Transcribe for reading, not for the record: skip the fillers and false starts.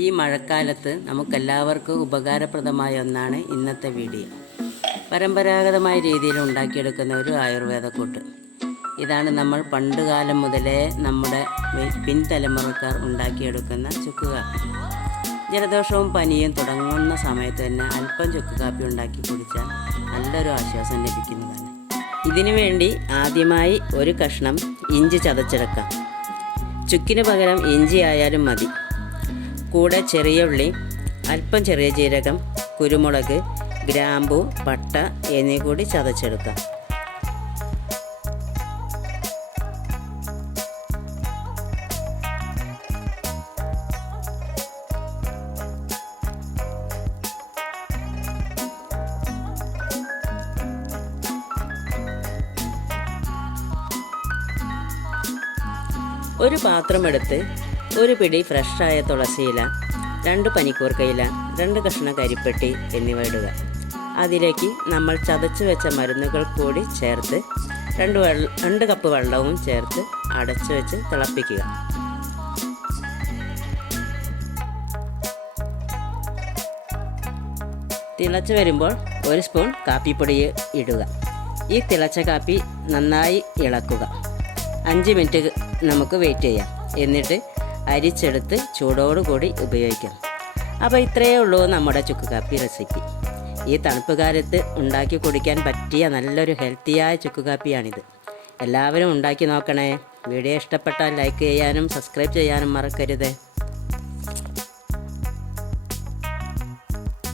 ഈ മഴക്കാലത്ത് നമുക്കെല്ലാവർക്കും ഉപകാരപ്രദമായ ഒന്നാണ് ഇന്നത്തെ വീഡിയോ. പരമ്പരാഗതമായ രീതിയിൽ ഉണ്ടാക്കിയെടുക്കുന്ന ഒരു ആയുർവേദ കൂട്ട്. ഇതാണ് നമ്മൾ പണ്ടുകാലം മുതലേ നമ്മുടെ പിൻതലമുറക്കാർ ഉണ്ടാക്കിയെടുക്കുന്ന ചുക്ക് കാപ്പി. ജലദോഷവും പനിയും തുടങ്ങുന്ന സമയത്ത് തന്നെ അല്പം ചുക്ക് കാപ്പി ഉണ്ടാക്കി കുടിച്ചാൽ നല്ലൊരു ആശ്വാസം ലഭിക്കുന്നതാണ്. ഇതിനു വേണ്ടി ആദ്യമായി ഒരു കഷ്ണം ഇഞ്ചി ചതച്ചെടുക്കാം. ചുക്കിന് പകരം ഇഞ്ചി ആയാലും മതി. കൂടെ ചെറിയ ഉള്ളി, അല്പം ചെറിയ ജീരകം, കുരുമുളക്, ഗ്രാമ്പു, പട്ട എന്നിവ കൂടി ചതച്ചെടുക്കാം. ഒരു പാത്രമെടുത്ത് ഒരു പിടി ഫ്രഷായ തുളസിയില, 2 പനിക്കൂർക്കയില, 2 കഷ്ണം കരിപ്പെട്ടി എന്നിവ ഇടുക. അതിലേക്ക് നമ്മൾ ചതച്ച് വെച്ച മരുന്നുകൾ കൂടി ചേർത്ത് 2 കപ്പ് വെള്ളവും ചേർത്ത് അടച്ചു വെച്ച് തിളപ്പിക്കുക. തിളച്ച് വരുമ്പോൾ 1 സ്പൂൺ കാപ്പിപ്പൊടി ഇടുക. ഈ തിളച്ച കാപ്പി നന്നായി ഇളക്കുക. 5 മിനിറ്റ് നമുക്ക് വെയിറ്റ് ചെയ്യാം. എന്നിട്ട് അരിച്ചെടുത്ത് ചൂടോടുകൂടി ഉപയോഗിക്കാം. അപ്പോൾ ഇത്രയേ ഉള്ളൂ നമ്മുടെ ചുക്ക് കാപ്പി റെസിപ്പി. ഈ തണുപ്പ് കാലത്ത് ഉണ്ടാക്കി കുടിക്കാൻ പറ്റിയ നല്ലൊരു ഹെൽത്തിയായ ചുക്ക് കാപ്പിയാണിത്. എല്ലാവരും ഉണ്ടാക്കി നോക്കണേ. വീഡിയോ ഇഷ്ടപ്പെട്ടാൽ ലൈക്ക് ചെയ്യാനും സബ്സ്ക്രൈബ് ചെയ്യാനും മറക്കരുത്.